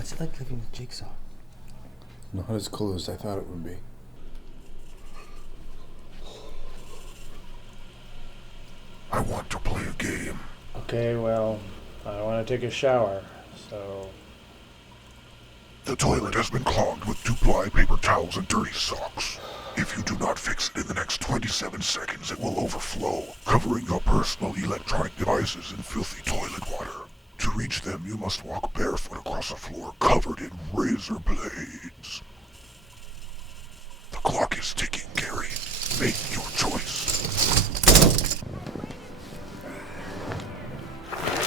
What's it like living with Jigsaw? Not as cool as I thought it would be. I want to play a game. Okay, well, I want to take a shower, so... The toilet has been clogged with 2-ply paper towels and dirty socks. If you do not fix it in the next 27 seconds, it will overflow, covering your personal electronic devices in filthy toilet water. To reach them, you must walk barefoot across a floor covered in razor blades. The clock is ticking, Gary. Make your choice.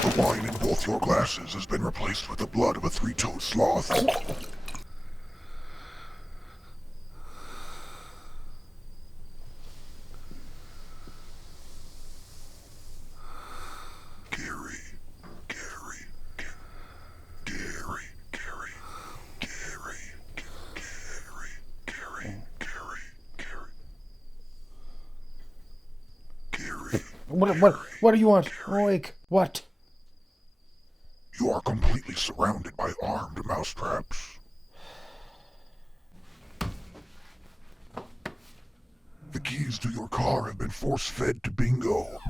The wine in both your glasses has been replaced with the blood of a 3-toed sloth. What do you want? Awake. What? You are completely surrounded by armed mousetraps. The keys to your car have been force-fed to Bingo.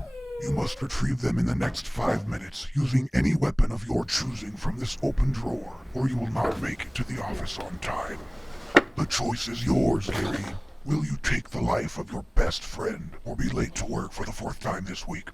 You must retrieve them in the next 5 minutes using any weapon of your choosing from this open drawer, or you will not make it to the office on time. The choice is yours, Gary. Will you take the life of your best friend, or be late to work for the 4th time this week?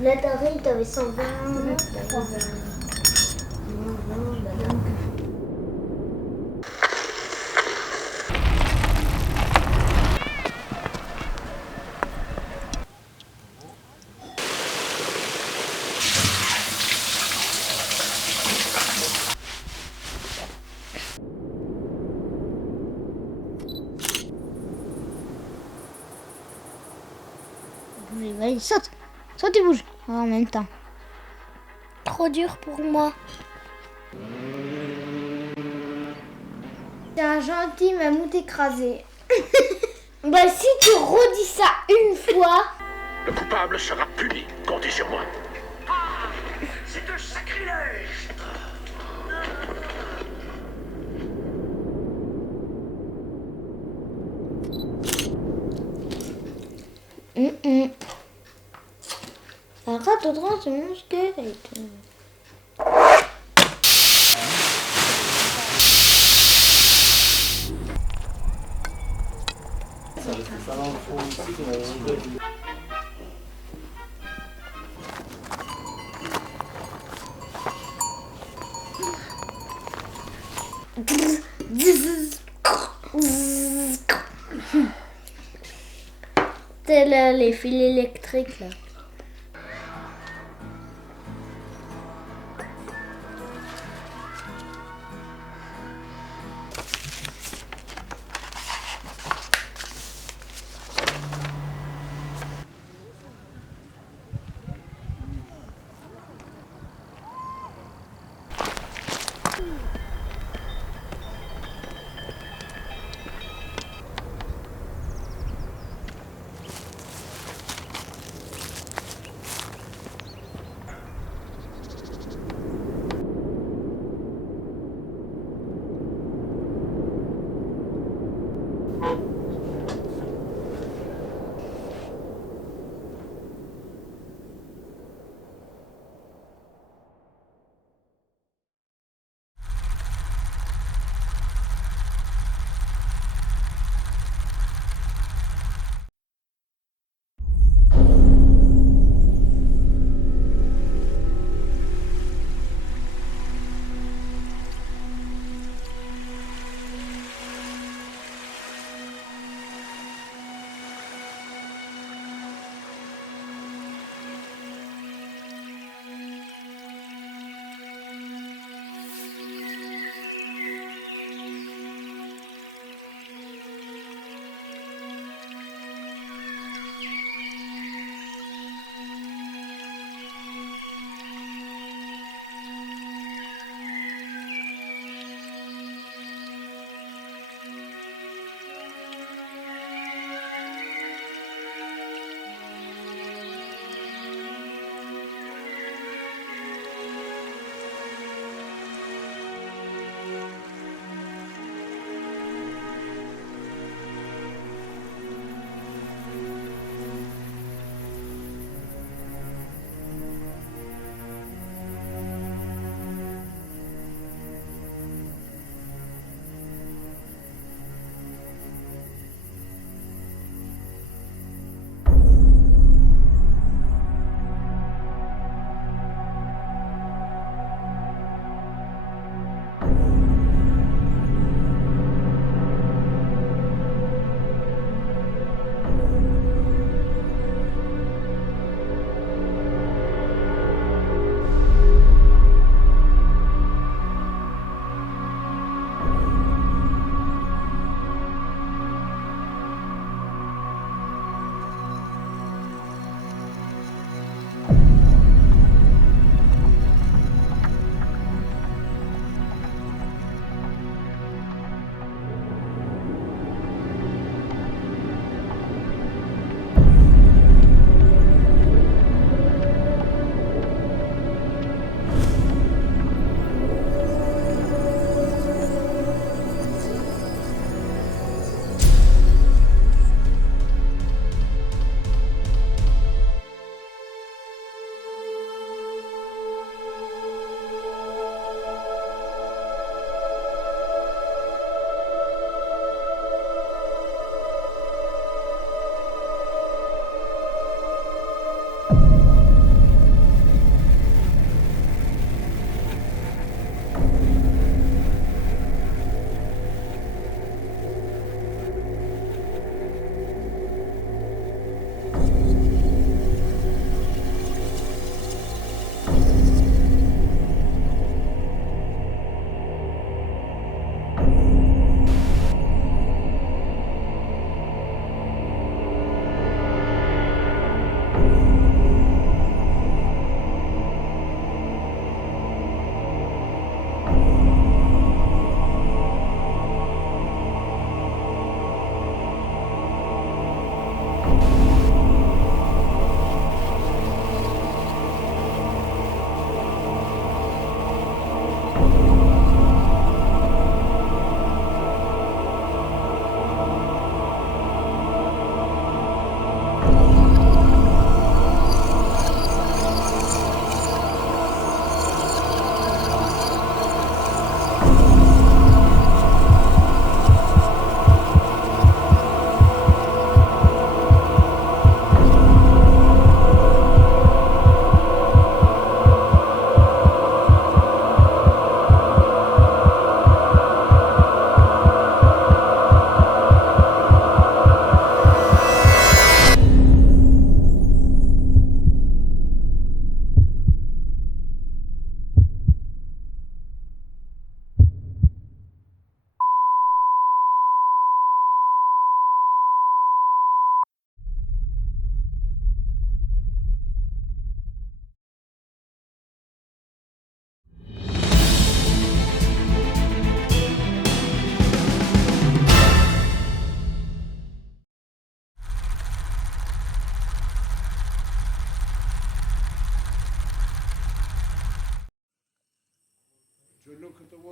Là, t'avais 120, t'avais 20, 20, madame. Vas-y, saute. Saute et bouge en même temps. Trop dur pour moi. C'est un gentil mammouth écrasé. Bah si tu redis ça une fois. Le coupable sera puni. Comptez sur moi. Ah, c'est un sacrilège. Arrête de c'est mon squelette. C'est les fils électriques là.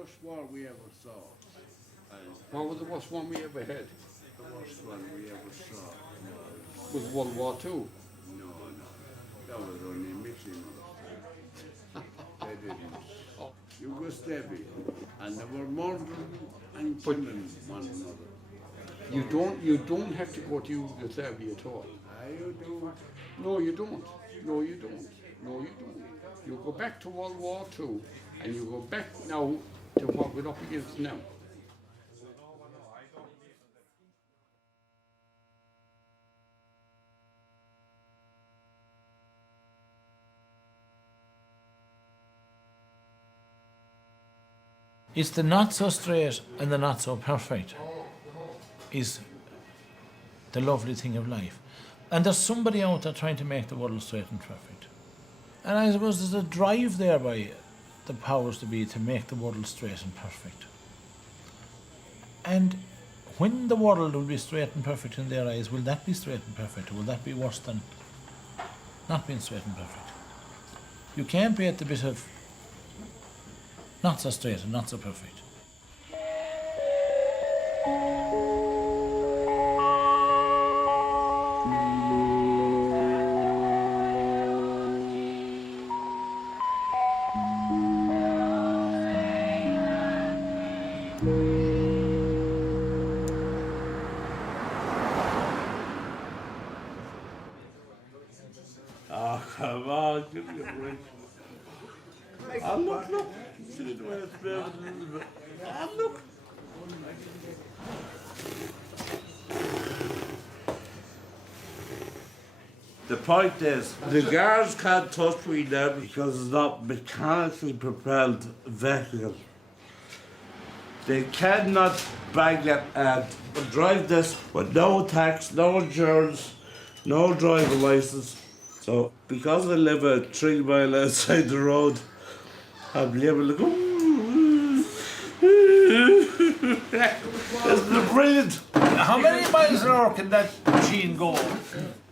worst war we ever saw. What was the worst one we ever had? The worst one we ever saw Was World War II. no. That was only missing. They didn't. Yugoslavia. And they were murdering and killing one another. You don't have to go to Yugoslavia at all. You do. No, you don't. No, you don't. No, you don't. You go back to World War II, and you go back now to what we're up against now. It's the not so straight and the not so perfect is the lovely thing of life. And there's somebody out there trying to make the world straight and perfect. And I suppose there's a drive there by the powers to be to make the world straight and perfect. And when the world will be straight and perfect in their eyes, will that be straight and perfect, or will that be worse than not being straight and perfect? You can't be at the bit of not so straight and not so perfect. Oh, come on, give me a break. Oh, look. See the way it's better a little bit. Oh, look. The point is, the guards can't touch me now because it's not mechanically propelled vehicle. They cannot bag it and drive this with no tax, no insurance, no driver license. So, because I live a 3 mile outside the road, I'll be able to go. Isn't it brilliant? How many miles an hour can that machine go?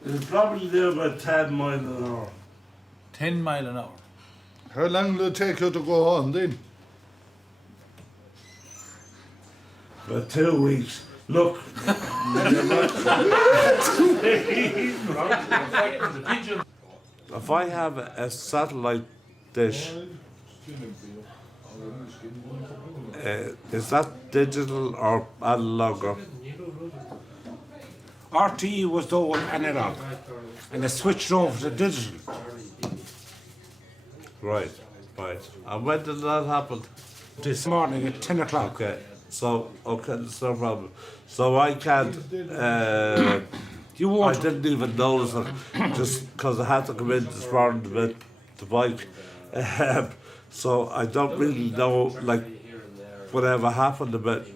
It's probably do about 10 miles an hour. 10 mile an hour. How long will it take you to go home then? About 2 weeks. Look. If I have a satellite dish, is that digital or analog? RTE was the old analog, and they switched over to digital. Right. And when did that happen? This morning at 10 o'clock. Okay, that's no problem. So I can't, You won't. I didn't even notice it, just because I had to come in this morning with the bike. So I don't really know, like, whatever happened about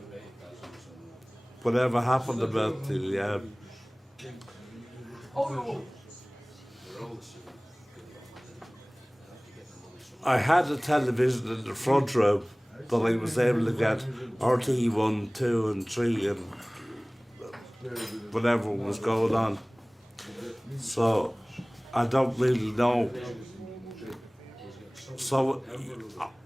the, I had a television in the front room that I was able to get RT 1, 2 and 3 and whatever was going on. So I don't really know. So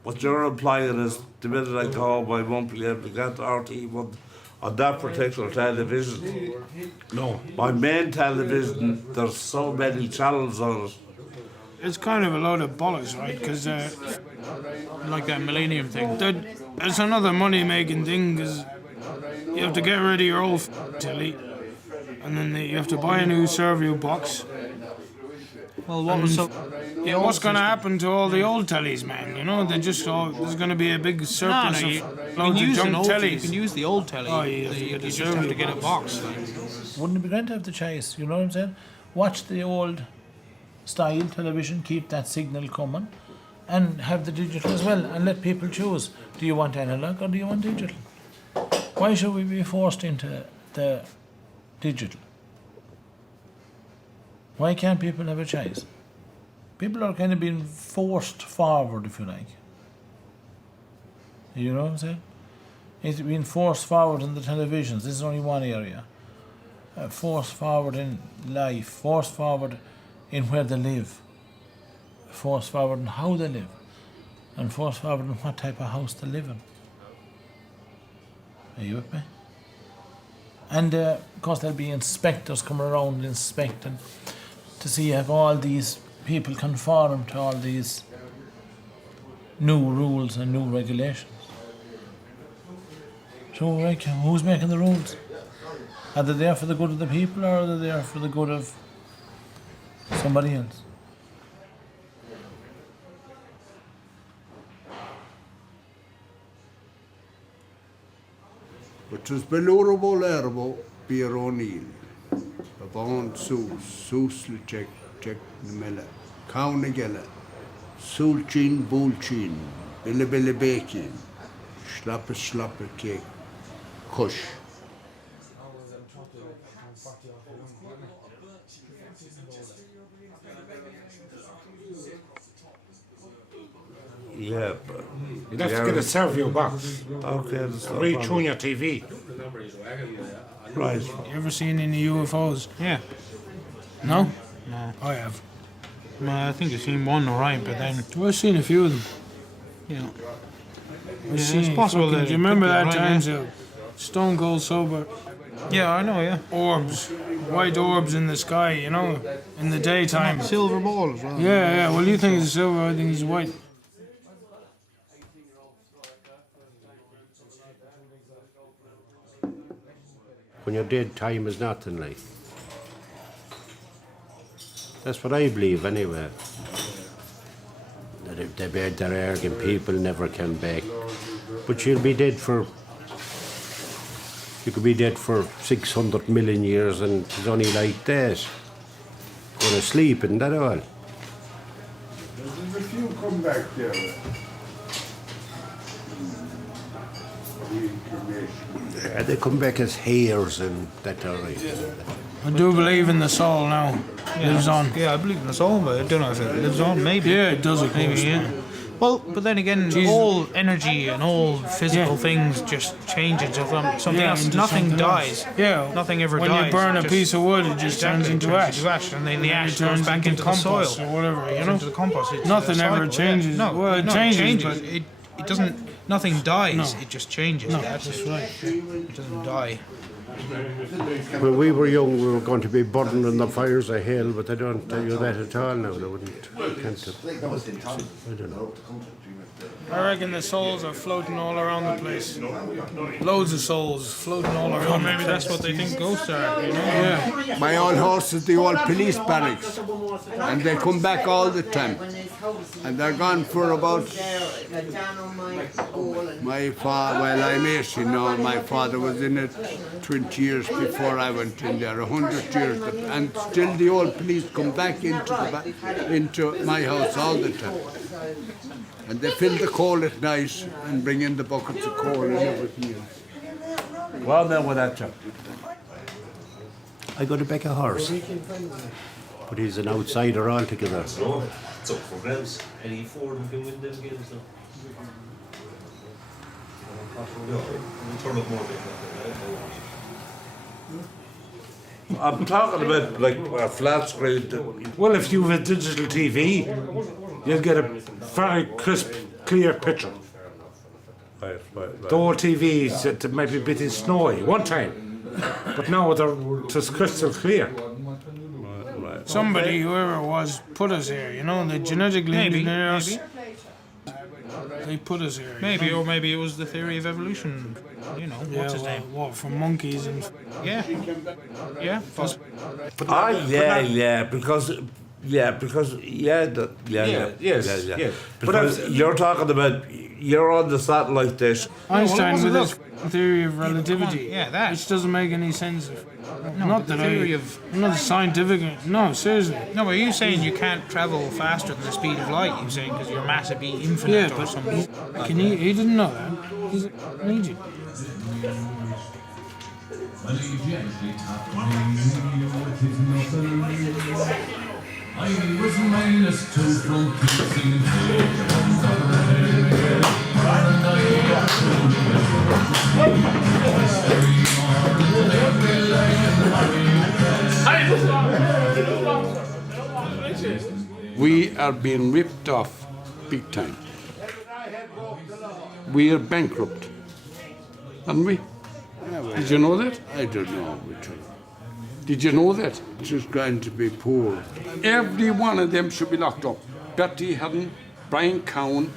what you're implying is the minute I go home I won't be able to get RT 1 on that particular television. No. My main television, there's so many channels on it. It's kind of a load of bollocks, right? Because Like that Millennium thing. it's another money-making thing, because you have to get rid of your old telly, and then you have to buy a new Serview box. Well, what was What's going to happen to all the old tellies, man? You know, there's going to be a big surplus of loads of junk tellies. You can use the old telly. Oh, you have to get the just have to Serview get a box. Wouldn't it be great to have the choice? You know what I'm saying? Watch the old style television, keep that signal coming, and have the digital as well, and let people choose. Do you want analog or do you want digital? Why should we be forced into the digital? Why can't people have a choice? People are kind of being forced forward, if you like. You know what I'm saying? It's being forced forward in the televisions. This is only one area. Forced forward in life, forced forward in where they live, forced forward in how they live, and forced forward in what type of house they live in. Are you with me? And of course there'll be inspectors coming around inspecting to see if all these people conform to all these new rules and new regulations. So, like, who's making the rules? Are they there for the good of the people, or are they there for the good of somebody else? But 'twas belurable erbo beer O'Neill. A bond Sous le check the mela. Cown agella. Sulchin bulchin. Bille baking. Slappe cake. Kush. Yeah, but You'd have to get a Servo box. okay, that's no Reach problem. on your TV. Right. You ever seen any UFOs? Yeah. No? No. I have. Well, I think I've seen one, alright, but then, Well, I've seen a few of them. you know. I've Yeah, seen it's possible fucking- that do you it remember could be that right, time? yeah. So stone cold sober. Yeah, I know, yeah. Orbs. White orbs in the sky, you know, in the daytime. Silver ball as well. Yeah. Well, you think he's silver, I think he's white. When you're dead, time is nothing, like. That's what I believe, anyway. That if they buried their arrogant people never come back. But you'll be dead for... You could be dead for 600 million years and it's only like that. Go to sleep, isn't that all? There's a few come back there. Yeah, they come back as hairs and that all right. I do believe in the soul now. Lives on. Yeah, I believe in the soul, but I don't know if it lives on, maybe. Yeah, it does, of Maybe, course. yeah. Well, but then again, all energy and all physical things just change into something Yeah, else. into Nothing something dies. else. Yeah. Nothing ever when dies. When you burn It a just- piece of wood, it just turns Exactly, into ash. and then the And ash it goes turns back into the compost soil. or whatever, you know? Into the compost. It's Nothing a ever cycle, changes. Yeah. No, Well, it no, changes, but- it doesn't. Nothing dies. No. It just changes. No, That's that's it. right. It doesn't die. When we were young, we were going to be burning in the fires of hell, but they don't tell you that at all now. They wouldn't. Can't I don't know. I reckon the souls are floating all around the place. Loads of souls floating all around. Or maybe that's what they think ghosts are, you know? Yeah. My old house is the old police barracks, and they come back all the time. And they're gone for about my father. Well, I'm 80 now. My father was in it 20 years before I went in there, 100 years, and still the old police come back into my house all the time. And they fill the coal at night and bring in the buckets of coal and everything else. Well, then with that chap. I got to back a horse, but he's an outsider altogether. No, it's up for grabs. Any Ford can win them games now. Turn up more bit. I'm talking about like a flat screen. Well, if you have a digital TV, you'll get a very crisp, clear picture. Right. The old TVs, it might be a bit snowy one time, but now they're just crystal clear. Right. Somebody, whoever it was, put us here, you know? They genetically engineered us. They put us here. Maybe, you know? or maybe it was the theory of evolution. You know, what's his name? What, from monkeys and... Yeah. Yeah. Yes. Because you're talking about, you're on the satellite dish. Einstein with his theory of relativity. Yeah, that. Which doesn't make any sense. No, Not the that theory I... of... Not scientific... No, seriously. No, but you saying you can't travel faster than the speed of light, you're saying, because your mass would be infinite Yeah, or but something. he didn't know that. He's an idiot. I was -2 from kissing We are being ripped off big time. We are bankrupt, aren't we? Did you know that? I don't know. Did you know that? It's just going to be poor. Every one of them should be locked up. Bertie Heron, Brian Cowan.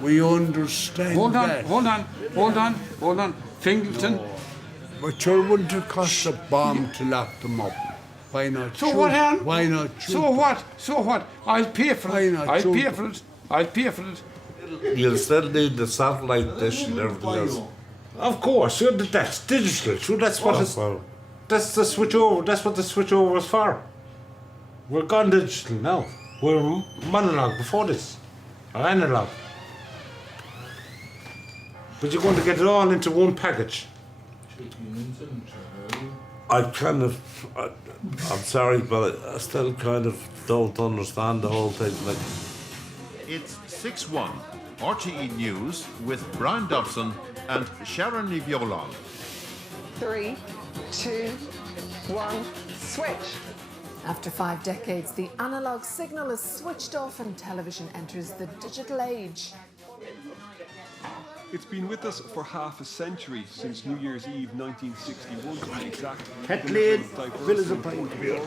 We understand Hold on, that. hold on. Fingleton. No. But sure wouldn't it cost a bomb to lock them up? Why not So shoot? what, Ann? Why not shoot? So what? I'll pay for it. I'll pay for it. You'll still need the satellite dish and everything else. Of course, that's digital. Sure, that's what that's the switch over. That's what the switch over is for. We're gone digital now. We're monologue before this, or analog. But you're going to get it all into one package. I'm sorry, but I still kind of don't understand the whole thing. Like, it's 6-1, RTE News with Brian Dobson and Sharon Niviolon. 3, 2, 1, switch. After 5 decades, the analog signal is switched off and television enters the digital age. It's been with us for half a century, since New Year's Eve 1961 to be exact. Kathleen, fill us a pint of beer.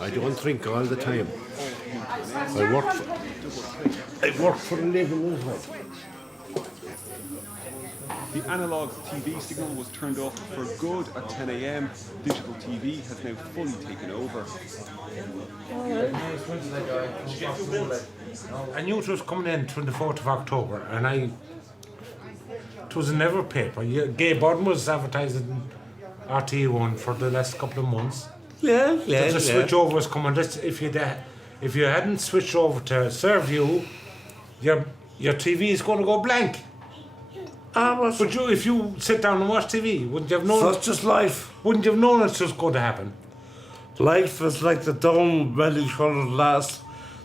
I don't drink all the time. I work for a living as well. The analog TV signal was turned off for good at 10 a.m. Digital TV has now fully taken over. I knew it was coming in 24th of October, and it was a never paper. Gay Burton was advertising RT1 for the last couple of months. The switch over was coming. If you hadn't switched over to ServeView, your TV is going to go blank. But if you sit down and watch TV, wouldn't you have known? That's just life. Wouldn't you have known it's just going to happen? Life is like the dome many-coloured glass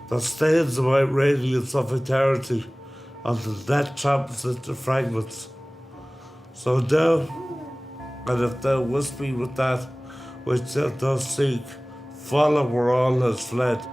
that stains about radiance of eternity until death tramples into fragments. So now, and if thou wist me with that which thou dost seek, follow where all has fled.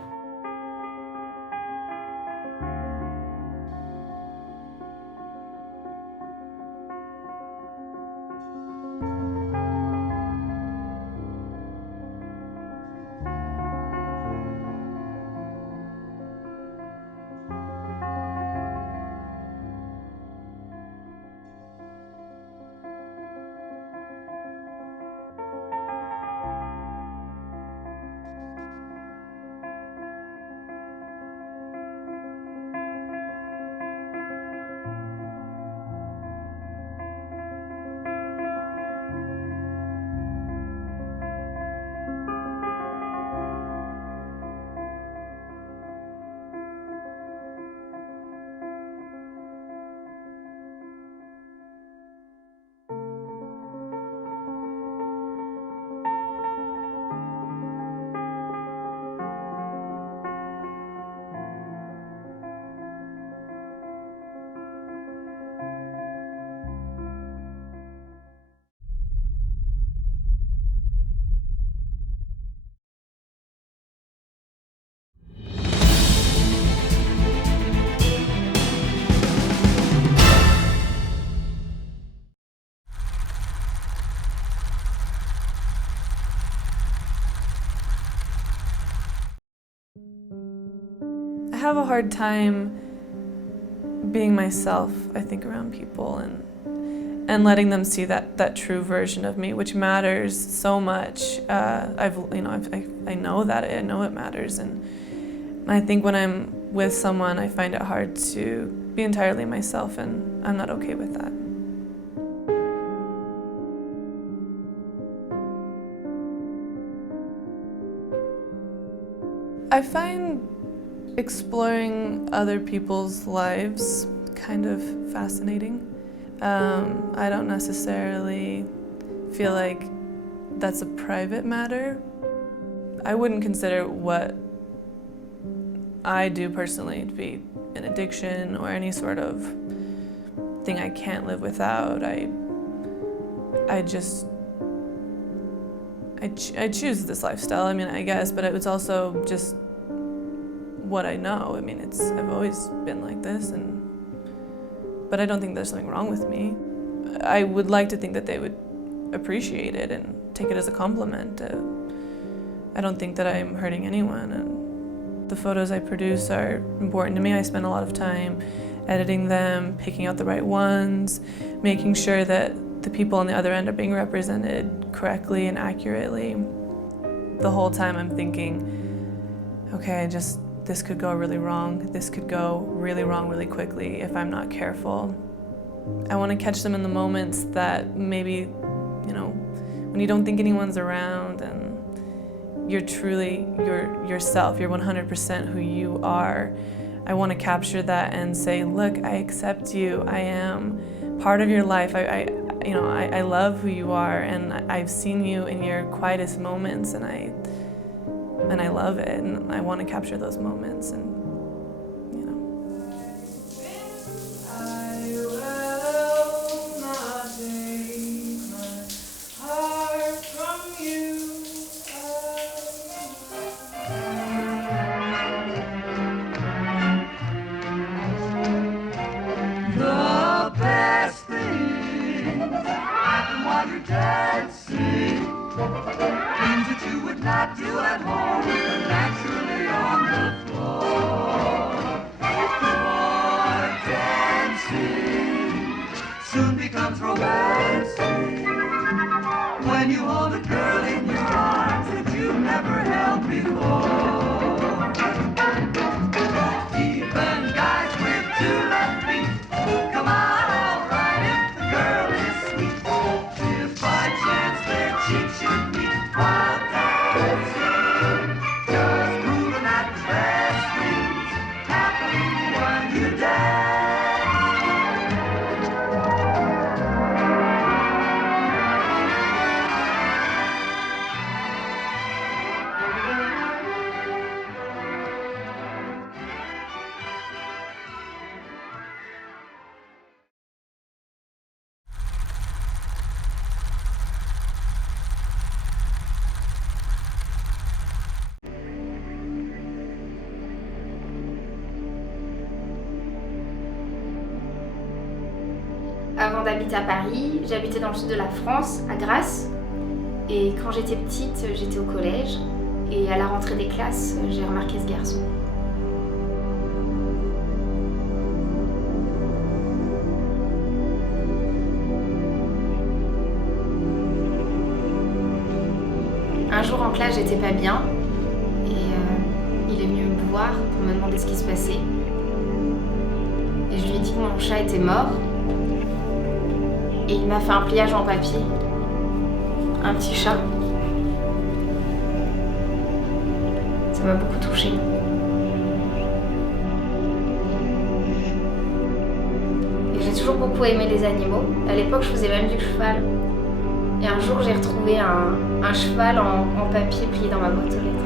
I have a hard time being myself, I think, around people and letting them see that true version of me, which matters so much. I know that I know it matters, and I think when I'm with someone, I find it hard to be entirely myself, and I'm not okay with that. I find exploring other people's lives kind of fascinating. I don't necessarily feel like that's a private matter. I wouldn't consider what I do personally to be an addiction or any sort of thing I can't live without. I choose this lifestyle, I mean, I guess, but it was also just what I know. I mean, I've always been like this, but I don't think there's something wrong with me. I would like to think that they would appreciate it and take it as a compliment. I don't think that I'm hurting anyone, and the photos I produce are important to me. I spend a lot of time editing them, picking out the right ones, making sure that the people on the other end are being represented correctly and accurately. The whole time I'm thinking, okay, this could go really wrong. This could go really wrong really quickly if I'm not careful. I want to catch them in the moments that maybe, when you don't think anyone's around and you're truly yourself, you're 100% who you are. I want to capture that and say, look, I accept you. I am part of your life. I love who you are, and I've seen you in your quietest moments, and I love it, and I want to capture those moments. And when you hold a girl in your arms that you've never held before. Even guys with 2 left feet, come on, alright, if the girl is sweet. If by chance their cheeks should meet while dancing, just proving that the best things happen when you dance. Avant d'habiter à Paris, j'habitais dans le sud de la France, à Grasse. Et quand j'étais petite, j'étais au collège. Et à la rentrée des classes, j'ai remarqué ce garçon. Un jour en classe, j'étais pas bien. Et il est venu me voir pour me demander ce qui se passait. Et je lui ai dit que mon chat était mort. Et il m'a fait un pliage en papier. Un petit chat. Ça m'a beaucoup touchée. Et j'ai toujours beaucoup aimé les animaux. À l'époque, je faisais même du cheval. Et un jour, j'ai retrouvé un cheval en papier plié dans ma boîte aux lettres.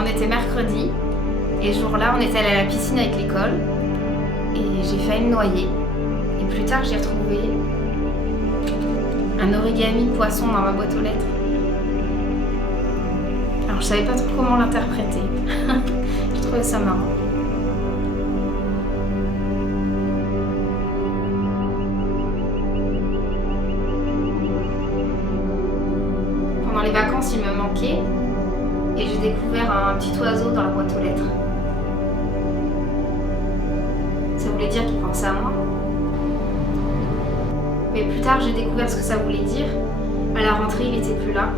On était mercredi, et ce jour-là, on était allé à la piscine avec l'école, et j'ai failli me noyer. Et plus tard, j'ai retrouvé un origami poisson dans ma boîte aux lettres. Alors, je savais pas trop comment l'interpréter. Je trouvais ça marrant. Pendant les vacances, il me manquait. Et j'ai découvert un petit oiseau dans la boîte aux lettres. Ça voulait dire qu'il pensait à moi. Mais plus tard, j'ai découvert ce que ça voulait dire. À la rentrée, il n'était plus là.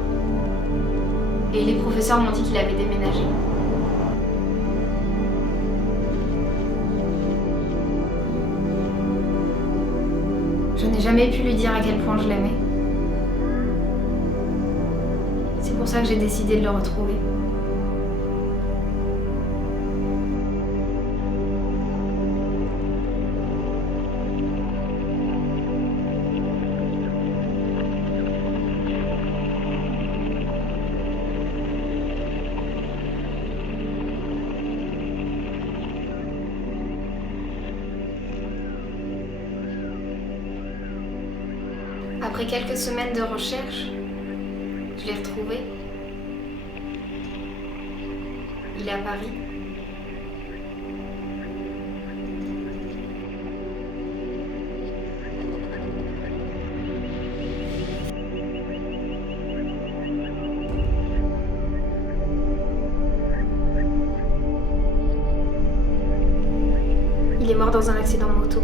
Et les professeurs m'ont dit qu'il avait déménagé. Je n'ai jamais pu lui dire à quel point je l'aimais. C'est pour ça que j'ai décidé de le retrouver. Après quelques semaines de recherche, je l'ai retrouvé. Il est à Paris. Il est mort dans un accident de moto.